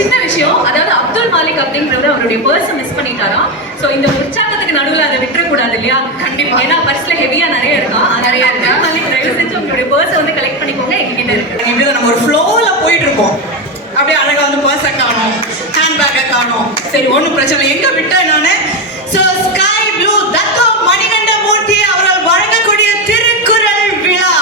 சின்ன விஷயம். அதாவது அப்துல் மாலிக் அப்படின்றவர் அவருடைய பர்ஸ் மிஸ் பண்ணிட்டாராம். சோ இந்த உற்சாகத்துக்கு நடுவுல அதை விட்டுறக்கூடாது இல்லையா? கண்டிப்பா. ஏன்னா பர்ஸ்ல ஹெவியா நிறைய இருக்கா? நிறைய இருக்கு. மாலிக் தயவு செஞ்சு உங்களுடைய பர்ஸ் வந்து கலெக்ட் பண்ணிக்கோங்க. எங்ககிட்ட இருக்கு. இப்படி நம்ம ஒரு ஃப்ளோல போயிட்டு இருக்கோம் அப்படியே அழகா வந்து பர்ஸை காணோம். ஹேண்ட்பேக்கை காணோம். சரி ஒன்றும் பிரச்சனை. எங்க விட்டேன் நானு? So sky blue Dato Manikanda Moorthy அவர்கள் வழங்கக்கூடிய திருக்குறள் விழா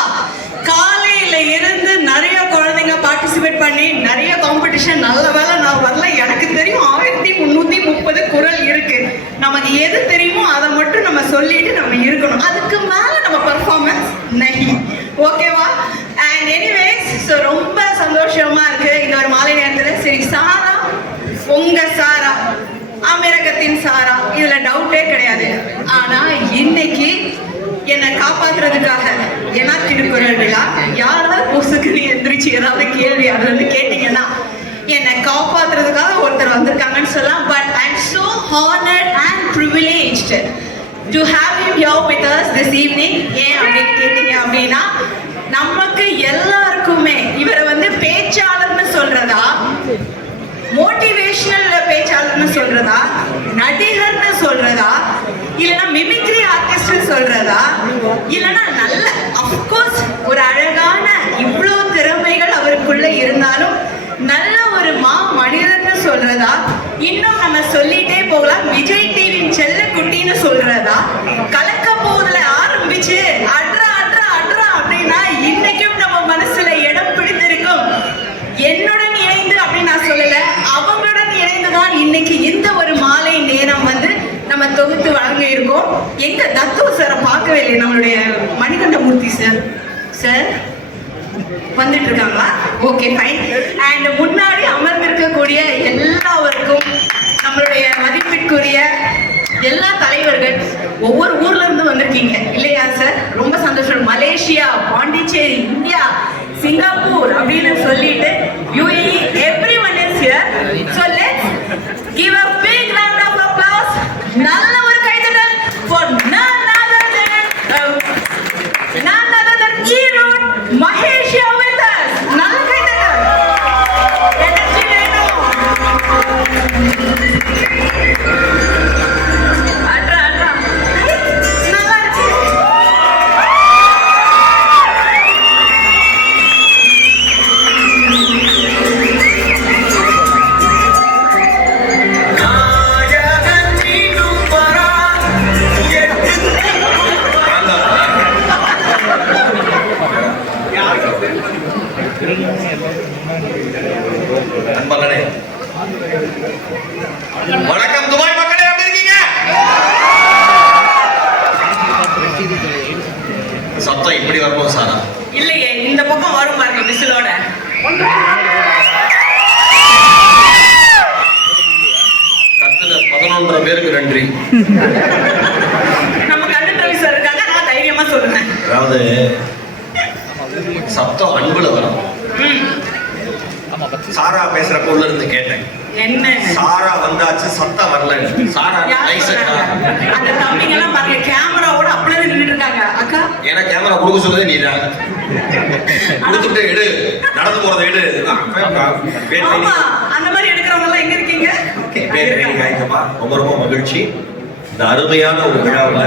காலையில இருந்து நிறைய குழந்தைங்க பார்ட்டிசிபேட் பண்ணி நிறைய காம்படிஷன் நல்ல வேலை நான் வரல எனக்கு தெரியும் ஆயிரத்தி முந்நூற்றி முப்பது குறள் இருக்கு நமக்கு எது தெரியுமோ அதை மட்டும் நம்ம சொல்லிட்டு நம்ம இருக்கணும் அதுக்கு மேல நம்ம பர்ஃபார்மன்ஸ் நகி ஓகேவா அண்ட் எனிவேஸ் ஸோ ரொம்ப சந்தோஷமா இருக்கு. இந்த ஒரு மாலை நேரத்தில் சரி சாரா உங்க சாரா அமீரகத்தின் சாரா இதுல டவுட்டே கிடையாது. ஆனா இன்னைக்கு என்னை காப்பாத்துறதுக்காக ஏன்னா திருக்குறள் விழா யாராவது நீ எந்திரிச்சு ஏதாவது கேள்வி அதுல இருந்து கேட்டீங்கன்னா என்னை காப்பாத்துறதுக்காக ஒருத்தர் வந்திருக்காங்கன்னு சொல்லலாம். But I am so honoured and privilege to have him you with us this evening ஏன் அப்படின்னு கேட்டீங்க அப்படின்னா நமக்கு எல்லாருக்குமே இவரை பேச்சாளர்னு சொல்றதா? மோட்டிவேஷனல் பேச்சாளர்னு சொல்றதா? நடிகர்னு சொல்றதா? இல்லைன்னா மிமிக்ரி ஆர்டிஸ்ட்னு சொல்றதா? இல்லைன்னா நல்ல அஃப்கோர்ஸ் ஒரு அழகான இவ்வளோ திறமைகள் அவருக்குள்ள இருந்தாலும் நல்ல ஒரு மா மனிதர்னு சொல்றதா? இன்னும் நம்ம சொல்லிட்டே போகலாம். விஜய் டிவியின் செல்ல குட்டின்னு சொல்றதா? கலக்க போதுல ஆரம்பிச்சு அட்ரா அட்ரா அட்ரா அப்படின்னா இன்னைக்கும் நம்ம மனசுல இடம் பிடித்திருக்கும் என்னுடன் இணைந்து அப்படின்னு நான் சொல்லல அவங்களுடன் இணைந்து தான் இன்னைக்கு இந்த ஒரு மாலை நேரம் வந்து நம்ம தொகுத்து வழங்க இருக்கோம். எங்க தத்துவ சாரை பார்க்கவே இல்லையே நம்மளுடைய மணிகண்டமூர்த்தி சார்? சார் வந்துட்டு இருக்காங்களா ஓகே ஃபைன் அண்ட் முன்னாடி அமர்ந்திருக்கக்கூடிய எல்லாருக்கும் நம்மளுடைய மதிப்பிற்குரிய எல்லா தலைவர்கள் ஒவ்வொரு ஊர்ல இருந்து வந்திருக்கீங்க. இல்லையா சார்? ரொம்ப சந்தோஷம். மலேசியா பாண்டிச்சேரி இந்தியா சிங்கப்பூர் அப்படின்னு சொல்லி வணக்கம் துபாய் மக்களே எப்படி இருக்கீங்க? சத்தம் இப்படி வரணும் சாரா? இல்லையே இந்த பக்கம் வரும் பாருங்க விசிலோட. கத்துல பதினொன்றரை பேருக்கு நன்றி. நம்ம கண்டுபிடி சார் இருக்காங்க நான் தைரியமா சொல்லுவேன் அதாவது சத்தம் அன்புல வரும். சாரா பேசுறப்ப உள்ள இருந்து கேட்டேன். என்ன? சாரா வந்தாச்சு சத்தம் வரல. சாரா? அந்த தம்பிங்க எல்லாம் பாருங்க கேமராவோட அப்படியே நின்னுட்டு இருக்காங்க. அக்கா? ஏன்னா கேமரா கொடுக்க சொல்றதே நீதான். கொடுத்துட்டு எடு நடந்து போறதை எடு அந்த மாதிரி எடுக்கிறவங்க எல்லாம் எங்க இருக்கீங்க? பேர் ரொம்ப ரொம்ப மகிழ்ச்சி. இந்த அருமையான ஒரு விழாவில்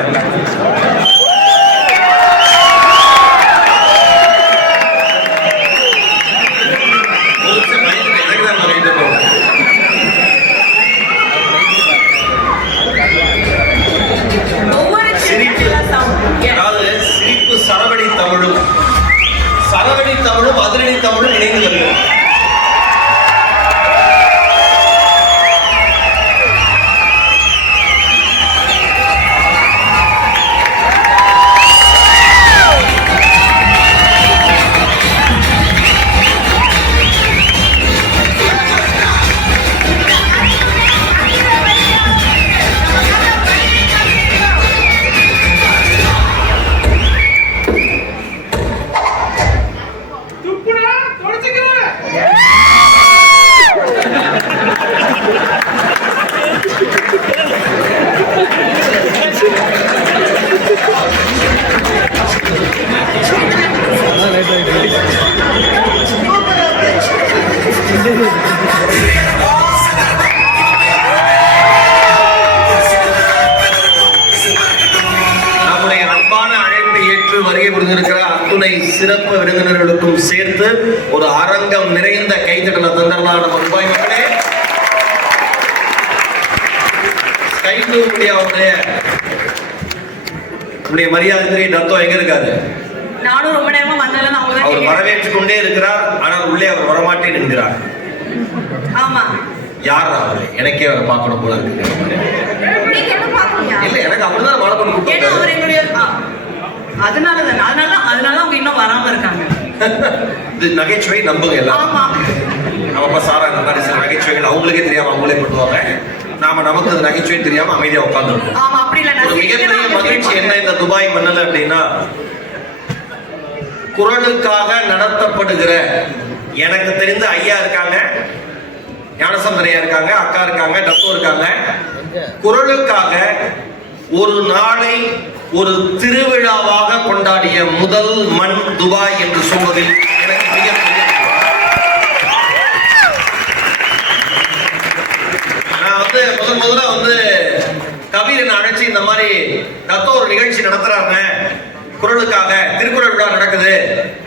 அன்பான அழைப்பை ஏற்று வருகை புரிந்திருக்கிற அத்துணை சிறப்பு விருந்தினர்களுக்கும் சேர்த்து ஒரு அரங்கம் நிறைந்த கைத்தட்டலை தந்தரலாம் நம்ம ரூபாய் மக்களே கைத்தூருடைய மரியாதை தத்தோ எங்க இருக்காரு? நானும் ரொம்ப நேரமா வந்தாலும் அவர் வரவேற்றுக் கொண்டே இருக்கிறார் ஆனால் உள்ளே அவர் வரமாட்டேன் என்கிறார். ஆமா. யார் அவர்? எனக்கே அவரை பார்க்கணும் போல இருக்கு. இல்ல எனக்கு அப்படிதான் வாழ பண்ணி ஏன்னா அவர். எங்களுடைய ஆ, அதனாலதான் அதனால அதனால அவங்க இன்னும் வராம இருக்காங்க. இது நகைச்சுவை நம்புங்க எல்லாம் ஆமா. நம்ம அப்பா சாரா இந்த மாதிரி சில நகைச்சுவைகள் அவங்களுக்கே தெரியாம அவங்களே பண்ணுவாங்க நாம நமக்கு அது நகைச்சுவை தெரியாம அமைதியா உட்காந்துருக்கோம் ஆமா அப்படி இல்ல ஒரு மிகப்பெரிய மகிழ்ச்சி. என்ன இந்த துபாய் மன்னல் அப்படின்னா குரலுக்காக நடத்தப்படுகிற எனக்கு தெரிந்து ஐயா இருக்காங்க ஞானசந்தரையா இருக்காங்க அக்கா இருக்காங்க டப்பு இருக்காங்க. குரலுக்காக ஒரு நாளை ஒரு திருவிழாவாக கொண்டாடிய முதல் மண் துபாய் என்று சொல்வதில் எனக்கு மிக நான் வந்து முதல் முதல்ல வந்து கபீர் என்ன அழைச்சி இந்த மாதிரி தத்த ஒரு நிகழ்ச்சி நடத்துறாங்க. குரலுக்காக திருக்குறள் விழா நடக்குது.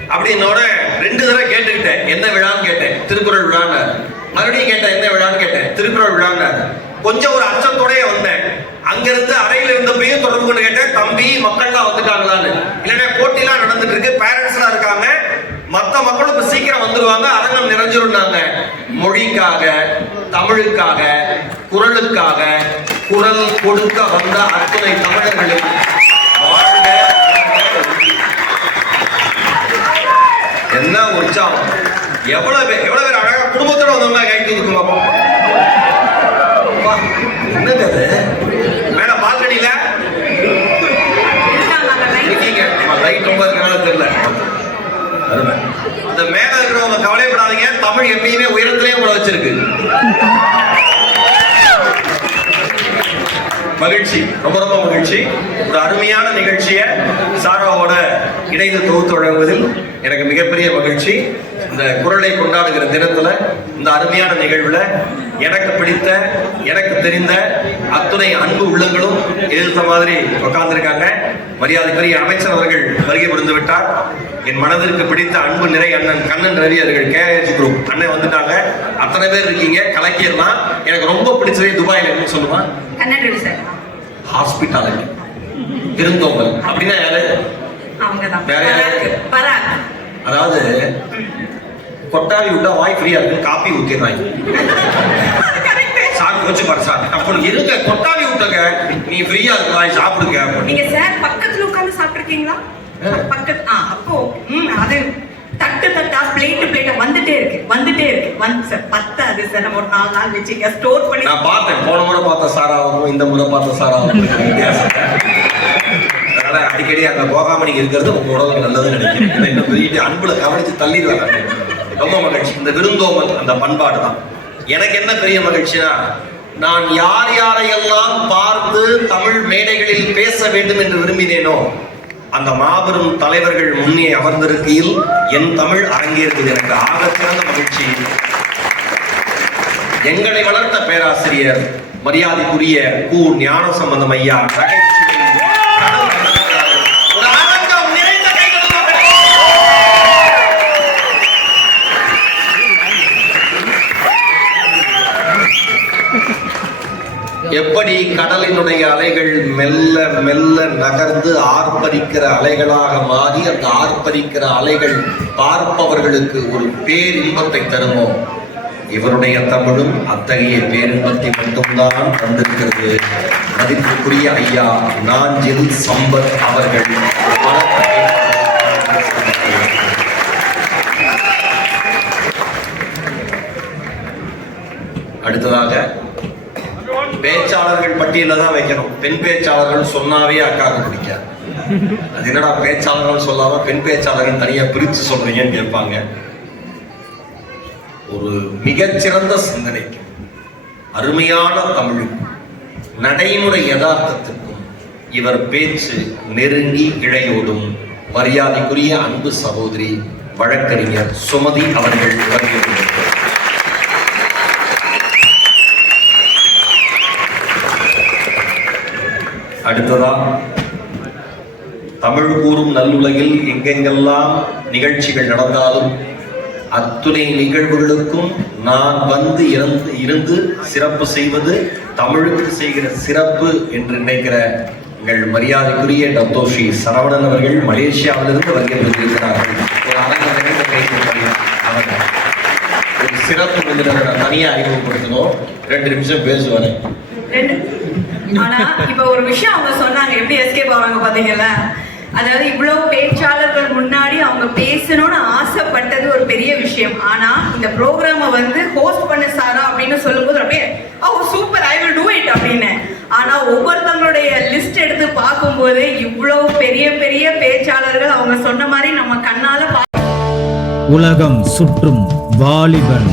அப்படின்னோட ரெண்டு தடவை கேட்டுக்கிட்டேன். என்ன விழான்னு கேட்டேன். திருக்குறள் விழான்னு மறுபடியும் கேட்டேன் என்ன விழான்னு கேட்டேன். திருக்குறள் விழான்னு கொஞ்சம் ஒரு அச்சத்தோடயே வந்தேன். அங்கிருந்து அறையில இருந்தப்பையும் தொடர்பு கொண்டு கேட்டேன் தம்பி மக்கள்லாம் வந்துட்டாங்களான்னு. இல்லைன்னா போட்டிலாம் நடந்துட்டு இருக்கு பேரண்ட்ஸ்லாம் இருக்காங்க. மற்ற மக்களும் சீக்கிரம் வந்துருவாங்க அரங்கம் நிறைஞ்சிருந்தாங்க மொழிக்காக தமிழுக்காக குரலுக்காக குரல் கொடுக்க வந்த அத்தனை தமிழர்களுக்கு என்ன உற்சாகம் எவ்வளவு பேர் எவ்வளவு பேர் அழகா குடும்பத்தோட வந்தோம்னா கை தூக்குமா என்னது அது? மேல பால்கனியில? இருக்கீங்க. லைட் ரொம்ப இருக்கனால தெரியல. இந்த மேல இருக்கிறவங்க கவலைப்படாதீங்க தமிழ் எப்பயுமே உயரத்திலேயே உங்களை வச்சிருக்கு. மகிழ்ச்சி. ரொம்ப ரொம்ப மகிழ்ச்சி. ஒரு அருமையான நிகழ்ச்சியை சாராவோட இணைந்து தொகுத்து வழங்குவதில் எனக்கு மிகப்பெரிய மகிழ்ச்சி. இந்த குரலை கொண்டாடுகிற தினத்துல இந்த அருமையான நிகழ்வுல எனக்கு பிடித்த எனக்கு தெரிந்த அத்துணை அன்பு உள்ளங்களும் எதிர்த்த மாதிரி உட்கார்ந்துருக்காங்க மரியாதைக்குரிய அமைச்சர் அவர்கள் வருகை புரிந்து விட்டார். என் மனதிற்கு பிடித்த அன்பு நிறை அண்ணன் கண்ணன் ரவி அவர்கள் கேஎச் குரூப் அண்ணன் வந்துட்டாங்க. அத்தனை பேர் இருக்கீங்க. கலக்கிடலாம். எனக்கு ரொம்ப பிடிச்சதே துபாயில் ரவி சார். ஹாஸ்பிட்டாலிட்டி விருந்தோம்பல் அப்படின்னா யாரு? வேற யாரு? அதாவது கொட்டாவி விட்டா வாய் ஃப்ரீயா இருக்கு காப்பி ஊத்திடுறாங்க. சாப்பிட்டு வச்சு பாரு சார் அப்போ இருங்க கொட்டாவி விட்டுங்க நீ ஃப்ரீயா இருக்கு? வாய் சாப்பிடுங்க. நீங்க சார் பக்கத்துல உட்கார்ந்து சாப்பிட்டிருக்கீங்களா. பக்கத்து ஆ அப்போ ம் அது தட்டு தட்டா பிளேட் பிளேட்டா வந்துட்டே இருக்கு. வந்துட்டே இருக்கு. வந்து சார் சார் நம்ம ஒரு நாலு நாள் வச்சுக்க ஸ்டோர் பண்ணி நான் பார்த்தேன். போன முறை பார்த்த சாராவும் இந்த முறை பார்த்த சாராவும் வித்தியாசம் அதனால அடிக்கடி அங்க போகாம நீங்க இருக்கிறது உங்க உடலுக்கு நல்லதுன்னு நினைக்கிறேன். ஏன்னா இன்னும் பெரிய அன்புல கவனிச்சு தள்ளிடுவாங்க ரொம்ப மகிழ்ச்சி. இந்த விருந்தோம்பல் அந்த பண்பாடு தான். எனக்கு என்ன பெரிய மகிழ்ச்சினா நான் யார் யாரையெல்லாம் பார்த்து தமிழ் மேடைகளில் பேச வேண்டும் என்று விரும்பினேனோ அந்த மாபெரும் தலைவர்கள் முன்னே அமர்ந்திருக்கையில் என் தமிழ் அரங்கேறுவது எனக்கு ஆகச்சிறந்த மகிழ்ச்சி. எங்களை வளர்த்த பேராசிரியர் மரியாதைக்குரிய கு. ஞான சம்பந்தம் ஐயா எப்படி கடலினுடைய அலைகள் மெல்ல மெல்ல நகர்ந்து ஆர்ப்பரிக்கிற அலைகளாக மாறி அந்த ஆர்ப்பரிக்கிற அலைகள் பார்ப்பவர்களுக்கு ஒரு பேரின்பத்தை தருமோ? இவருடைய தமிழும் அத்தகைய பேரின்பத்தை மட்டும்தான் தந்திருக்கிறது. மதிப்புக்குரிய ஐயா நாஞ்சில் சம்பத் அவர்கள். அடுத்ததாக பேச்சாளர்கள் பட்டியல தான் வைக்கணும். பெண் பேச்சாளர்கள் சொன்னாவே அக்காவுக்கு பிடிக்காது. அது என்னடா பேச்சாளர்கள் சொல்லாம பெண் பேச்சாளர்கள் தனியா பிரிச்சு சொல்றீங்கன்னு கேட்பாங்க. ஒரு மிகச்சிறந்த சிந்தனைக்கும் அருமையான தமிழுக்கும் நடைமுறை யதார்த்தத்துக்கும் இவர் பேச்சு நெருங்கி இழையோடும் மரியாதைக்குரிய அன்பு சகோதரி வழக்கறிஞர் சுமதி அவர்கள் வருகிறார் அடுத்ததா தமிழ் கூறும் நல்லுலகில் எங்கெங்கெல்லாம் நிகழ்ச்சிகள் நடந்தாலும் அத்துணை நிகழ்வுகளுக்கும் நான் வந்து இருந்து இருந்து சிறப்பு செய்வது தமிழுக்கு செய்கிற சிறப்பு என்று நினைக்கிற எங்கள் மரியாதைக்குரிய டத்தோஷி சரவணன் அவர்கள் மலேசியாவிலிருந்து வருகை புரிந்திருக்கிறார்கள். ஒரு ஒரு சிறப்பு விருந்தினரை நான் தனியா அறிமுகப்படுத்தணும். ரெண்டு நிமிஷம் பேசுவாரு. ஆனா இப்ப ஒரு விஷயம் அவங்க சொன்னாங்க. எப்படி எஸ்கேப் ஆவாங்க பாத்தீங்களா? அதாவது இவ்வளவு பேச்சாளர்கள் முன்னாடி ஒவ்வொருத்தவங்களுடைய லிஸ்ட் எடுத்து பார்க்கும்போது இவ்வளவு பெரிய பெரிய பேச்சாளர்கள் அவங்க சொன்ன மாதிரி நம்ம கண்ணால பா- உலகம் சுற்றும் வாலிபன்.